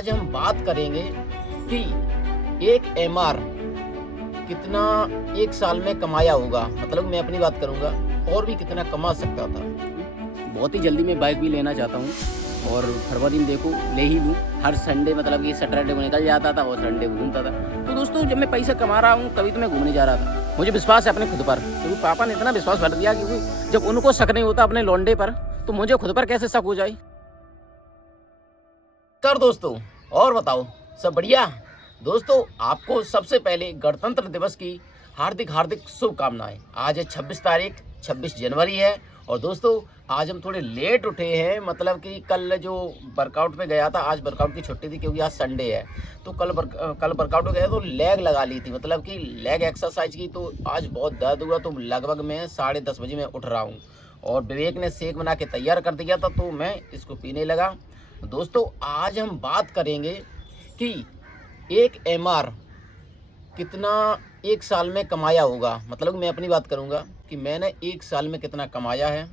आज हम बात करेंगे कि एक एमआर कितना एक साल में कमाया होगा। मतलब मैं अपनी बात करूंगा और भी कितना कमा सकता था। बहुत ही जल्दी मैं बाइक भी लेना चाहता हूँ और फरवरी में देखो ले ही लूँ। हर संडे मतलब कि सैटरडे को निकल जाता था और संडे को घूमता था। तो दोस्तों जब मैं पैसा कमा रहा हूँ तभी तो मैं घूमने जा रहा था। मुझे विश्वास है अपने खुद पर, क्योंकि पापा ने इतना विश्वास भर दिया क्योंकि जब उनको शक नहीं होता अपने लौंडे पर तो मुझे खुद पर कैसे शक हो जाए। कर दोस्तों, और बताओ, सब बढ़िया? दोस्तों, आपको सबसे पहले गणतंत्र दिवस की हार्दिक हार्दिक शुभकामनाएं। आज है 26 तारीख, 26 जनवरी है। और दोस्तों, आज हम थोड़े लेट उठे हैं। मतलब कि कल जो वर्कआउट पे गया था, आज वर्कआउट की छुट्टी थी क्योंकि आज संडे है। तो कल वर्कआउट पे गया तो लेग लगा ली थी, मतलब कि लेग एक्सरसाइज की। तो आज बहुत दर्द हुआ, तो लगभग मैं 10:30 बजे मैं उठ रहा हूँ। और विवेक ने शेक बना के तैयार कर दिया था, तो मैं इसको पीने लगा। दोस्तों, आज हम बात करेंगे कि एक एमआर कितना एक साल में कमाया होगा। मतलब मैं अपनी बात करूंगा कि मैंने एक साल में कितना कमाया है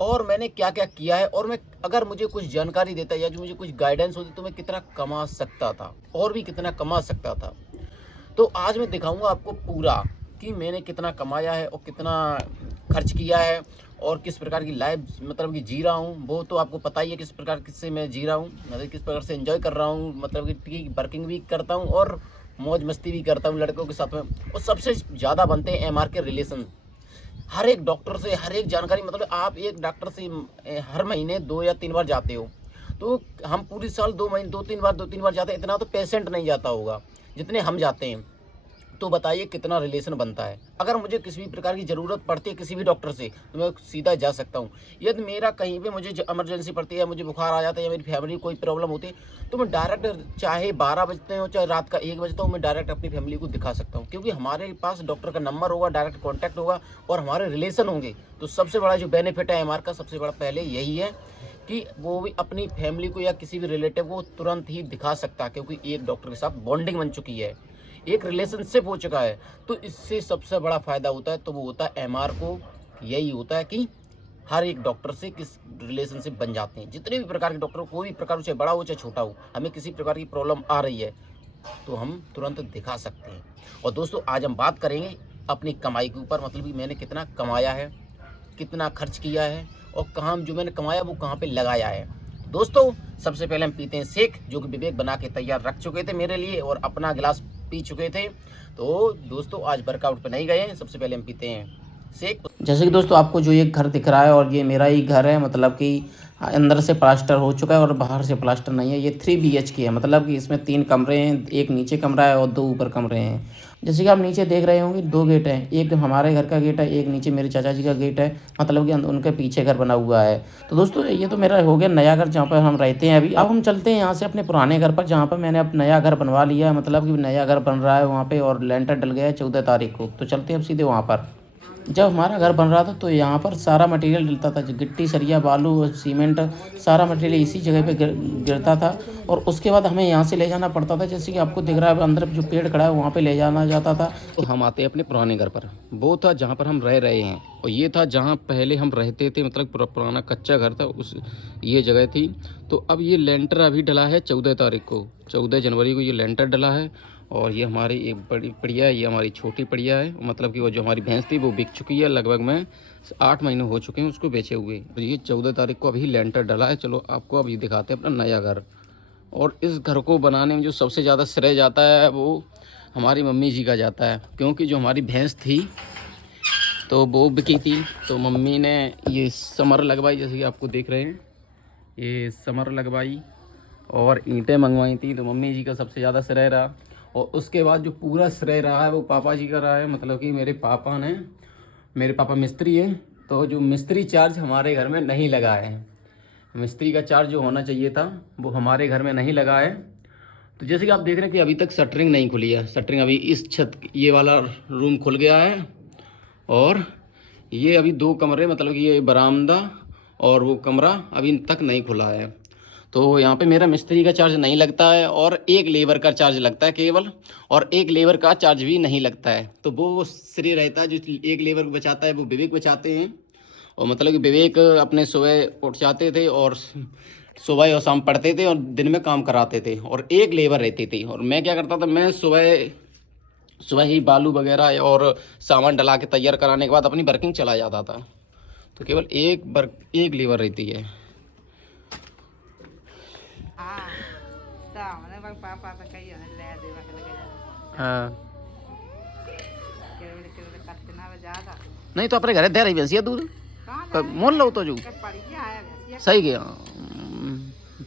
और मैंने क्या क्या किया है। और मैं अगर मुझे कुछ जानकारी देता या जो मुझे कुछ गाइडेंस होती तो मैं कितना कमा सकता था और भी कितना कमा सकता था। तो आज मैं दिखाऊंगा आपको पूरा कि मैंने कितना कमाया है और कितना खर्च किया है और किस प्रकार की लाइफ मतलब कि जी रहा हूँ। वो तो आपको पता ही है किस प्रकार से मैं जी रहा हूँ, मतलब किस प्रकार से एंजॉय कर रहा हूँ। मतलब कि वर्किंग भी करता हूँ और मौज मस्ती भी करता हूँ लड़कों के साथ में। और सबसे ज़्यादा बनते हैं एमआर के रिलेशन। हर एक डॉक्टर से हर एक जानकारी, मतलब आप एक डॉक्टर से हर महीने 2 या 3 बार जाते हो। तो हम पूरी साल 2 महीने 2-3 बार जाते हैं। इतना तो पेशेंट नहीं जाता होगा जितने हम जाते हैं। तो बताइए कितना रिलेशन बनता है। अगर मुझे किसी भी प्रकार की ज़रूरत पड़ती है किसी भी डॉक्टर से तो मैं सीधा जा सकता हूँ। यदि मेरा कहीं पे मुझे इमरजेंसी पड़ती है, मुझे बुखार आ जाता है या मेरी फैमिली कोई प्रॉब्लम होती है, तो मैं डायरेक्ट चाहे 12 बजते हो चाहे रात का 1 बजता हो, मैं डायरेक्ट अपनी फैमिली को दिखा सकता हूँ। क्योंकि हमारे पास डॉक्टर का नंबर होगा, डायरेक्ट कॉन्टैक्ट होगा और हमारे रिलेशन होंगे। तो सबसे बड़ा जो बेनिफिट है एमआर का, सबसे बड़ा पहले यही है कि वो भी अपनी फैमिली को या किसी भी रिलेटिव को तुरंत ही दिखा सकता है, क्योंकि एक डॉक्टर के साथ बॉन्डिंग बन चुकी है, एक रिलेशनशिप हो चुका है। तो इससे सबसे बड़ा फ़ायदा होता है, तो वो होता है एमआर को। यही होता है कि हर एक डॉक्टर से किस रिलेशनशिप बन जाते हैं। जितने भी प्रकार के डॉक्टर, कोई भी प्रकार, चाहे बड़ा हो चाहे छोटा हो, हमें किसी प्रकार की प्रॉब्लम आ रही है तो हम तुरंत दिखा सकते हैं। और दोस्तों, आज हम बात करेंगे अपनी कमाई के ऊपर। मतलब कि मैंने कितना कमाया है, कितना खर्च किया है और कहाँ जो मैंने कमाया वो कहाँ पे लगाया है। दोस्तों, सबसे पहले हम पीते हैं शेक, जो कि विवेक बना के तैयार रख चुके थे मेरे लिए और अपना गिलास पी चुके थे। तो दोस्तों, आज वर्कआउट पे नहीं गए हैं। सबसे पहले हम पीते हैं शेक। जैसे कि दोस्तों आपको जो ये घर दिख रहा है और ये मेरा ही घर है, मतलब कि अंदर से प्लास्टर हो चुका है और बाहर से प्लास्टर नहीं है। ये 3 BHK है, मतलब कि इसमें 3 कमरे हैं, एक नीचे कमरा है और 2 ऊपर कमरे हैं। जैसे कि आप नीचे देख रहे होंगे 2 गेट हैं, एक हमारे घर का गेट है, एक नीचे मेरे चाचा जी का गेट है, मतलब कि उनके पीछे घर बना हुआ है। तो दोस्तों ये तो मेरा हो गया नया घर जहाँ पर हम रहते हैं अभी। अब हम चलते हैं यहाँ से अपने पुराने घर पर, जहाँ पर मैंने अब नया घर बनवा लिया है, मतलब कि नया घर बन रहा है वहाँ पर और लेंटर डल गया है 14 तारीख को। तो चलते हैं अब सीधे वहाँ पर। जब हमारा घर बन रहा था तो यहाँ पर सारा मटेरियल डलता था, गिट्टी सरिया बालू और सीमेंट, सारा मटेरियल इसी जगह पे गिरता था। और उसके बाद हमें यहाँ से ले जाना पड़ता था, जैसे कि आपको दिख रहा है अंदर जो पेड़ खड़ा है वहाँ पे ले जाना जाता था। तो हम आते हैं अपने पुराने घर पर, वो था जहाँ पर हम रह रहे हैं और ये था जहाँ पहले हम रहते थे, मतलब पुराना कच्चा घर था, उस ये जगह थी। तो अब ये लेंटर अभी डला है 14 तारीख को, 14 जनवरी को ये लेंटर डला है। और ये हमारी एक बड़ी पड़िया है, ये हमारी छोटी पड़िया है, मतलब कि वो जो हमारी भैंस थी वो बिक चुकी है, लगभग में 8 महीने हो चुके हैं उसको बेचे हुए। तो ये 14 तारीख को अभी लेंटर डला है। चलो आपको अभी दिखाते हैं अपना नया घर। और इस घर को बनाने में जो सबसे ज़्यादा श्रेय जाता है वो हमारी मम्मी जी का जाता है, क्योंकि जो हमारी भैंस थी तो वो बिकी थी, तो मम्मी ने ये समर लगवाई, जैसे कि आपको देख रहे हैं ये समर लगवाई और ईंटें मंगवाई थी। तो मम्मी जी का सबसे ज़्यादा श्रेय रहा। और उसके बाद जो पूरा श्रेय रहा है वो पापा जी का रहा है, मतलब कि मेरे पापा मिस्त्री हैं, तो जो मिस्त्री चार्ज हमारे घर में नहीं लगा है। मिस्त्री का चार्ज जो होना चाहिए था वो हमारे घर में नहीं लगा है। तो जैसे कि आप देख रहे हैं कि अभी तक शटरिंग नहीं खुली है। शटरिंग अभी इस छत ये वाला रूम खुल गया है और ये अभी 2 कमरे, मतलब कि ये बरामदा और वो कमरा अभी तक नहीं खुला है। तो यहाँ पे मेरा मिस्त्री का चार्ज नहीं लगता है और एक लेबर का चार्ज लगता है केवल, और एक लेबर का चार्ज भी नहीं लगता है। तो वो श्रेय रहता है, जो एक लेबर बचाता है वो विवेक बचाते हैं। और मतलब कि विवेक अपने सुबह उठ जाते थे और सुबह और शाम पढ़ते थे और दिन में काम कराते थे और एक लेबर रहती थी। और मैं क्या करता था, मैं सुबह ही बालू वगैरह और सामान डला के तैयार कराने के बाद अपनी वर्किंग चला जाता था। तो केवल एक लेबर रहती है। हाँ नहीं तो अपने घर दे रही भैंसिया दूध मोल लो तो जो सही गया।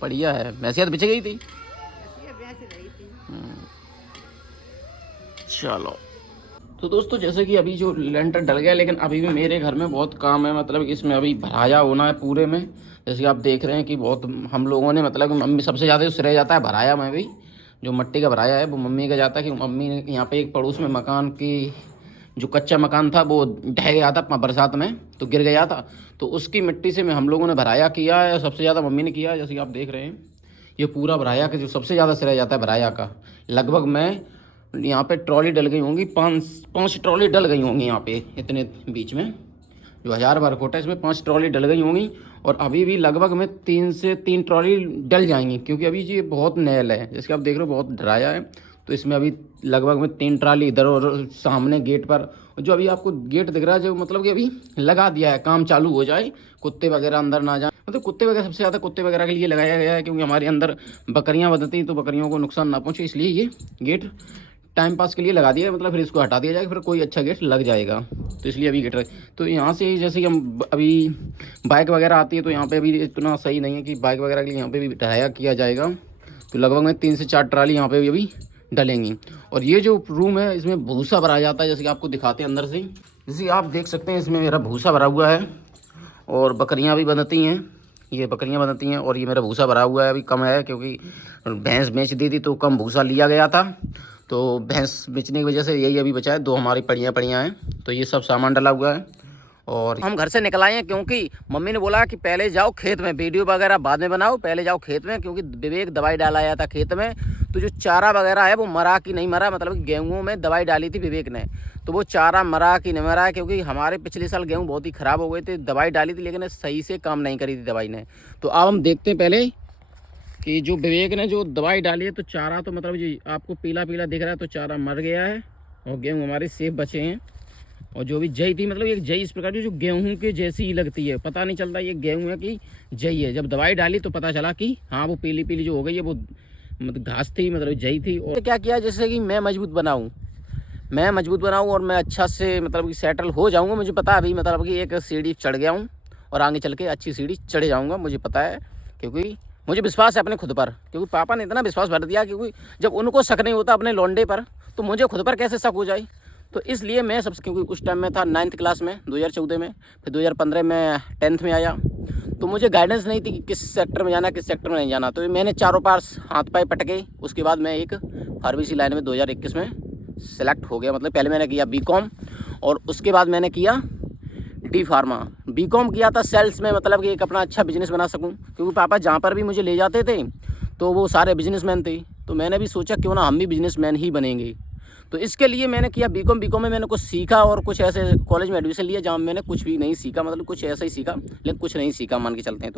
बढ़िया है, भैंसिया तो बिछ गई थी। चलो तो दोस्तों, जैसे कि अभी जो लेंटर डल गया, लेकिन अभी भी मेरे घर में बहुत काम है। मतलब इसमें अभी भराया होना है पूरे में। जैसे कि आप देख रहे हैं कि बहुत हम लोगों ने, मतलब मम्मी सबसे ज़्यादा जो श्रेय जाता है भराया में भी, जो मट्टी का भराया है वो मम्मी का जाता है। कि मम्मी ने यहाँ पे एक पड़ोस में मकान की, जो कच्चा मकान था वो ढह गया था बरसात में, तो गिर गया था, तो उसकी मिट्टी से में हम लोगों ने भराया किया है। सबसे ज़्यादा मम्मी ने किया है। जैसे कि आप देख रहे हैं ये पूरा भराया का जो सबसे ज़्यादा श्रेय जाता है भराया का। लगभग मैं यहाँ पे ट्रॉली डल गई होंगी, पाँच ट्रॉली डल गई होंगी यहाँ पे इतने बीच में। जो 1000 वर्कआउट है इसमें 5 ट्रॉली डल गई होंगी। और अभी भी लगभग में 3 ट्रॉली डल जाएंगी, क्योंकि अभी ये बहुत नैल है। जैसे आप देख रहे हो बहुत डराया है, तो इसमें अभी लगभग में 3 ट्रॉली इधर और सामने गेट पर। जो अभी आपको गेट दिख रहा है, जो मतलब कि अभी लगा दिया है, काम चालू हो जाए, कुत्ते वगैरह अंदर ना जाए। मतलब कुत्ते वगैरह सबसे ज़्यादा कुत्ते वगैरह के लिए लगाया गया है, क्योंकि हमारे अंदर बकरियाँ बंधती हैं, तो बकरियों को नुकसान ना पहुँचे, इसलिए ये गेट टाइम पास के लिए लगा दिया। मतलब फिर इसको हटा दिया जाएगा, फिर कोई अच्छा गेट लग जाएगा, तो इसलिए अभी गेट। तो यहाँ से जैसे कि हम अभी बाइक वगैरह आती है, तो यहाँ पे अभी इतना सही नहीं है कि बाइक वगैरह के लिए यहाँ पे भी ढाया किया जाएगा। तो लगभग में 3 से 4 ट्राली यहाँ पे भी अभी डलेंगी। और ये जो रूम है इसमें भूसा भरा जाता है, जैसे कि आपको दिखाते हैं अंदर से। जैसे आप देख सकते हैं इसमें मेरा भूसा भरा हुआ है, और बकरियाँ भी बंधती हैं, ये बकरियाँ बंधती हैं। और ये मेरा भूसा भरा हुआ है, अभी कम है क्योंकि भैंस बेच दी थी तो कम भूसा लिया गया था। तो भैंस बेचने की वजह से यही अभी बचा है, 2 हमारी पड़ियाँ हैं। तो ये सब सामान डला हुआ है। और हम घर से निकल आए हैं, क्योंकि मम्मी ने बोला कि पहले जाओ खेत में, वीडियो वगैरह बाद में बनाओ, पहले जाओ खेत में, क्योंकि विवेक दवाई डाला आया था खेत में। तो जो चारा वगैरह है वो मरा कि नहीं मरा, मतलब कि गेहूँ में दवाई डाली थी विवेक ने, तो वो चारा मरा कि नहीं मरा, क्योंकि हमारे पिछले साल गेहूँ बहुत ही ख़राब हो गए थे। दवाई डाली थी लेकिन सही से काम नहीं करी थी दवाई ने। तो अब हम देखते हैं पहले कि जो विवेक ने जो दवाई डाली है, तो चारा तो मतलब जी आपको पीला पीला दिख रहा है, तो चारा मर गया है और गेहूँ हमारे सेफ बचे हैं। और जो भी जई थी, मतलब एक जई इस प्रकार की जो गेहूं के जैसी ही लगती है, पता नहीं चलता ये गेहूं है कि जई है। जब दवाई डाली तो पता चला कि हाँ वो पीली पीली जो हो गई है वो मतलब घास थी, मतलब जई थी। और क्या किया, जैसे कि मैं मजबूत बनाऊँ और मैं अच्छा से मतलब कि सेटल हो जाऊँगा। मुझे पता अभी मतलब कि एक सीढ़ी चढ़ गया हूँ और आगे चल के अच्छी सीढ़ी चढ़ जाऊँगा, मुझे पता है, क्योंकि मुझे विश्वास है अपने खुद पर। क्योंकि पापा ने इतना विश्वास भर दिया, क्योंकि जब उनको शक नहीं होता अपने लौंडे पर, तो मुझे खुद पर कैसे शक हो जाए। तो इसलिए मैं सबसे, क्योंकि उस टाइम में था 9th क्लास में 2014 में, फिर 2015 में 10th में आया, तो मुझे गाइडेंस नहीं थी कि किस सेक्टर में जाना किस सेक्टर में नहीं जाना। तो मैंने चारों पास हाथ पाए पटके, उसके बाद मैं एक फार्मेसी लाइन में 2021 में सेलेक्ट हो गया। मतलब पहले मैंने किया बीकॉम और उसके बाद मैंने किया डी फार्मा। बीकॉम किया था सेल्स में, मतलब कि एक अपना अच्छा बिजनेस बना सकूं, क्योंकि पापा जहाँ पर भी मुझे ले जाते थे तो वो सारे बिजनेसमैन थे। तो मैंने भी सोचा क्यों ना हम भी बिजनेसमैन ही बनेंगे। तो इसके लिए मैंने किया बीकॉम में मैंने कुछ सीखा, और कुछ ऐसे कॉलेज में एडमिशन लिया जहाँ मैंने कुछ भी नहीं सीखा, मतलब कुछ ऐसा ही सीखा लेकिन कुछ नहीं सीखा, मान के चलते हैं।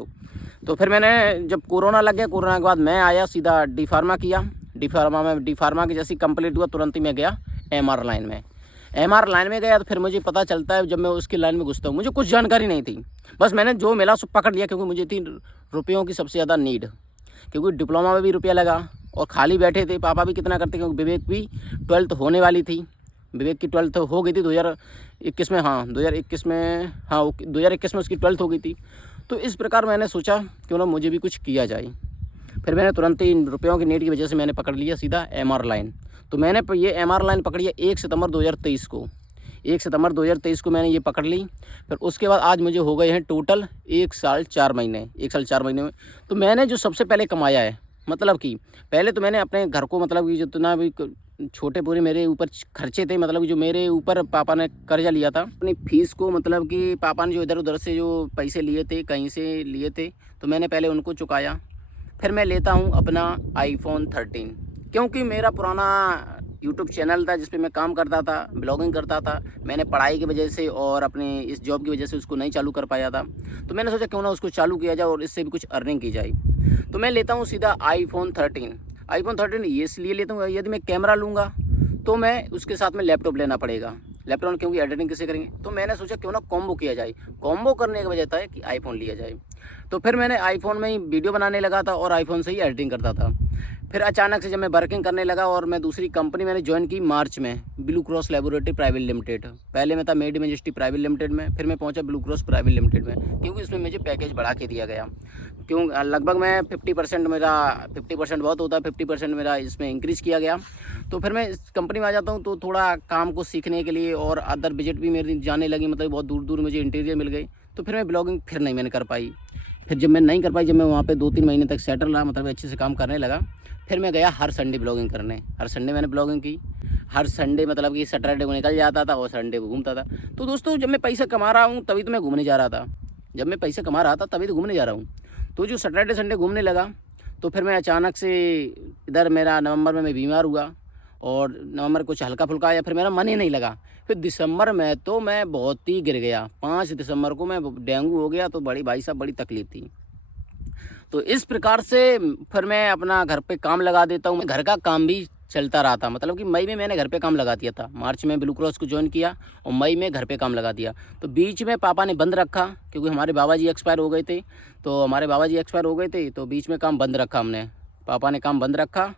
तो फिर मैंने जब कोरोना लग गया, कोरोना के बाद मैं आया सीधा डी फार्मा किया। डी फार्मा की जैसी कंप्लीट हुआ तुरंत ही मैं गया एमआर लाइन में गया। तो फिर मुझे पता चलता है जब मैं उसकी लाइन में घुसता हूँ, मुझे कुछ जानकारी नहीं थी, बस मैंने जो मिला सब पकड़ लिया, क्योंकि मुझे थी रुपयों की सबसे ज़्यादा नीड, क्योंकि डिप्लोमा में भी रुपया लगा और खाली बैठे थे। पापा भी कितना करते, क्योंकि विवेक भी 12th होने वाली थी, विवेक की 12th हो गई थी 2021 में। हाँ 2021 में, हाँ 2021 में उसकी 12th हो गई थी। तो इस प्रकार मैंने सोचा क्यों ना मुझे भी कुछ किया जाए। फिर मैंने तुरंत ही रुपयों की नीड की वजह से मैंने पकड़ लिया सीधा एमआर लाइन। तो मैंने ये एमआर लाइन पकड़ी है 1 सितंबर 2023 को। 1 सितंबर 2023 को मैंने ये पकड़ ली। फिर उसके बाद आज मुझे हो गए हैं टोटल 1 साल 4 महीने। 1 साल 4 महीने में तो मैंने जो सबसे पहले कमाया है, मतलब कि पहले तो मैंने अपने घर को, मतलब कि जितना भी छोटे पूरे मेरे ऊपर खर्चे थे, मतलब कि जो मेरे ऊपर पापा ने कर्जा लिया था अपनी फ़ीस को, मतलब कि पापा ने जो इधर उधर से जो पैसे लिए थे, कहीं से लिए थे, तो मैंने पहले उनको चुकाया। फिर मैं लेता हूँ अपना iPhone 13, क्योंकि मेरा पुराना यूट्यूब चैनल था जिस पे मैं काम करता था, ब्लॉगिंग करता था। मैंने पढ़ाई की वजह से और अपने इस जॉब की वजह से उसको नहीं चालू कर पाया था। तो मैंने सोचा क्यों ना उसको चालू किया जाए और इससे भी कुछ अर्निंग की जाए। तो मैं लेता हूँ सीधा आईफोन 13। आईफोन 13 ये इसलिए लेता हूँ, यदि मैं कैमरा लूँगा तो मैं उसके साथ में लैपटॉप लेना पड़ेगा। लैपटॉप में क्योंकि एडिटिंग कैसे करेंगे, तो मैंने सोचा क्यों ना कॉम्बो किया जाए। कॉम्बो करने की वजह था कि आईफोन लिया जाए। तो फिर मैंने आईफोन में ही वीडियो बनाने लगा था और आईफोन से ही एडिटिंग करता था। फिर अचानक से जब मैं वर्किंग करने लगा और मैं दूसरी कंपनी मैंने ज्वाइन की मार्च में, blue cross laboratory private limited. पहले मैं था मेड मेजेस्टी प्राइवेट लिमिटेड में, फिर मैं पहुंचा ब्लू क्रॉस प्राइवेट लिमिटेड में, क्योंकि इसमें मुझे पैकेज बढ़ा के दिया गया। क्यों लगभग मैं 50% मेरा 50% बहुत होता है, 50% मेरा इसमें इंक्रीज़ किया गया। तो फिर मैं इस कंपनी में आ जाता हूँ तो थोड़ा काम को सीखने के लिए और अदर बजट भी मेरी जाने लगी, मतलब बहुत दूर दूर मुझे इंटीरियर मिल गई। तो फिर मैं ब्लॉगिंग फिर नहीं मैंने कर पाई। फिर जब मैं नहीं कर पाई, जब मैं वहाँ पे 2-3 महीने तक सेटल रहा, मतलब अच्छे से काम करने लगा, फिर मैं गया हर संडे ब्लॉगिंग करने। हर संडे मैंने ब्लॉगिंग की। हर संडे मतलब कि सैटरडे को निकल जाता था और संडे को घूमता था। तो दोस्तों जब मैं पैसा कमा रहा हूँ तभी तो मैं घूमने जा रहा था। जब मैं पैसा कमा रहा था तभी तो घूमने जा रहा हूँ। तो जो सैटरडे संडे घूमने लगा, तो फिर मैं अचानक से इधर मेरा नवंबर में मैं बीमार हुआ और नवंबर कुछ हल्का फुल्का आया, फिर मेरा मन ही नहीं लगा। फिर दिसंबर में तो मैं बहुत ही गिर गया। 5 दिसंबर को मैं डेंगू हो गया, तो बड़ी भाई साहब बड़ी तकलीफ़ थी। तो इस प्रकार से फिर मैं अपना घर पे काम लगा देता हूँ। घर का काम भी चलता रहा था, मतलब कि मई में मैंने घर पे काम लगा दिया था। मार्च में ब्लू क्रॉस को ज्वाइन किया और मई में घर पे काम लगा दिया। तो बीच में पापा ने बंद रखा क्योंकि हमारे बाबा जी एक्सपायर हो गए थे। तो बीच में काम बंद रखा हमने, पापा ने काम बंद रखा।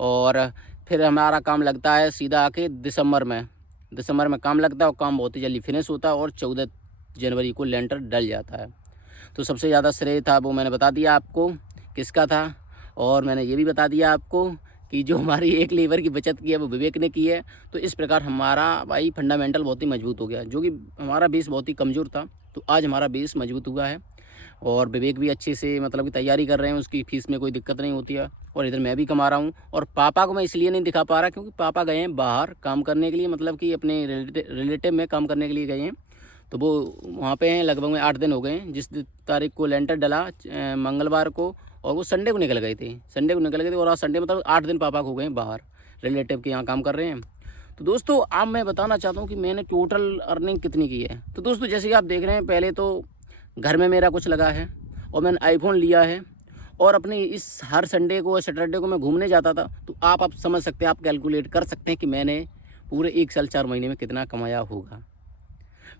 और फिर हमारा काम लगता है सीधा आके दिसंबर में काम लगता है और काम बहुत ही जल्दी फिनिश होता है और 14 जनवरी को लेंटर डल जाता है। तो सबसे ज़्यादा श्रेय था वो मैंने बता दिया आपको किसका था। और मैंने ये भी बता दिया आपको कि जो हमारी एक लेबर की बचत की है वो विवेक ने की है। तो इस प्रकार हमारा भाई फंडामेंटल बहुत ही मजबूत हो गया, जो कि हमारा बेस बहुत ही कमज़ोर था। तो आज हमारा बेस मजबूत हुआ है और विवेक भी अच्छे से मतलब कि तैयारी कर रहे हैं, उसकी फ़ीस में कोई दिक्कत नहीं होती है। और इधर मैं भी कमा रहा हूँ। और पापा को मैं इसलिए नहीं दिखा पा रहा क्योंकि पापा गए हैं बाहर काम करने के लिए, मतलब कि अपने रिलेटिव में काम करने के लिए गए हैं। तो वो वहाँ पे हैं, लगभग में 8 दिन हो गए हैं। जिस तारीख को लेंटर डला मंगलवार को, और वो संडे को निकल गए थे। और आज संडे मतलब 8 दिन पापा को हो गए हैं बाहर, रिलेटिव के यहाँ काम कर रहे हैं। तो दोस्तों अब मैं बताना चाहता हूँ कि मैंने टोटल अर्निंग कितनी की है। तो दोस्तों जैसे कि आप देख रहे हैं, पहले तो घर में मेरा कुछ लगा है और मैंने आईफोन लिया है और अपनी इस हर संडे को और सैटरडे को मैं घूमने जाता था। तो आप समझ सकते हैं, आप कैलकुलेट कर सकते हैं कि मैंने पूरे 1 साल 4 महीने में कितना कमाया होगा।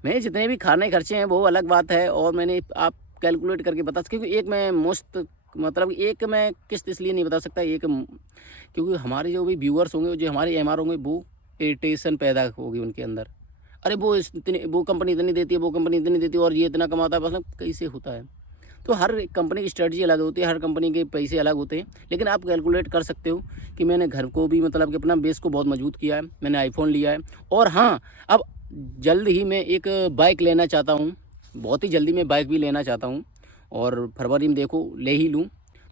मेरे जितने भी खाने खर्चे हैं वो अलग बात है, और मैंने आप कैलकुलेट करके बता, क्योंकि एक मैं मुश्त मतलब एक मैं किस्त इसलिए नहीं बता सकता, क्योंकि हमारे जो भी व्यूअर्स होंगे, जो हमारे एमआर होंगे, वो इरिटेशन पैदा होगी उनके अंदर। अरे वो कंपनी इतनी देती है, वो कंपनी इतनी देती है और ये इतना कमाता है, मतलब कैसे होता है। तो हर कंपनी की स्ट्रेटजी अलग होती है, हर कंपनी के पैसे अलग होते हैं। लेकिन आप कैलकुलेट कर सकते हो कि मैंने घर को भी मतलब कि अपना बेस को बहुत मजबूत किया है, मैंने आईफोन लिया है। और हाँ, अब जल्द ही मैं एक बाइक लेना चाहता हूँ, बहुत ही जल्दी मैं बाइक भी लेना चाहता हूँ। और फरवरी में देखो ले ही लूँ,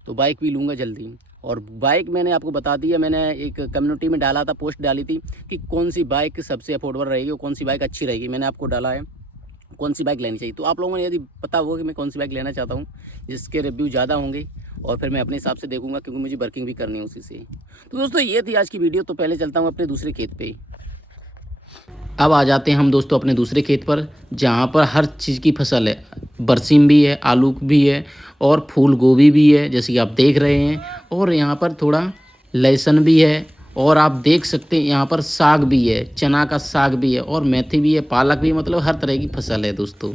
तो बाइक भी लूँगा जल्दी। और बाइक मैंने आपको बता दिया, मैंने एक कम्युनिटी में डाला था, पोस्ट डाली थी कि कौन सी बाइक सबसे अफोर्डेबल रहेगी और कौन सी बाइक अच्छी रहेगी। मैंने आपको डाला है कौन सी बाइक लेनी चाहिए। तो आप लोगों ने यदि पता होगा कि मैं कौन सी बाइक लेना चाहता हूँ, जिसके रिव्यू ज़्यादा होंगे, और फिर मैं अपने हिसाब से देखूंगा, क्योंकि मुझे वर्किंग भी करनी है उसी से। तो दोस्तों ये थी आज की वीडियो। तो पहले चलता हूँ अपने दूसरे खेत पे। अब आ जाते हैं हम दोस्तों अपने दूसरे खेत पर, जहाँ पर हर चीज़ की फसल है। बरसीम भी है, आलू भी है और फूल गोभी भी है, जैसे कि आप देख रहे हैं। और यहाँ पर थोड़ा लहसुन भी है, और आप देख सकते हैं यहाँ पर साग भी है, चना का साग भी है, और मेथी भी है, पालक भी है, मतलब हर तरह की फसल है दोस्तों।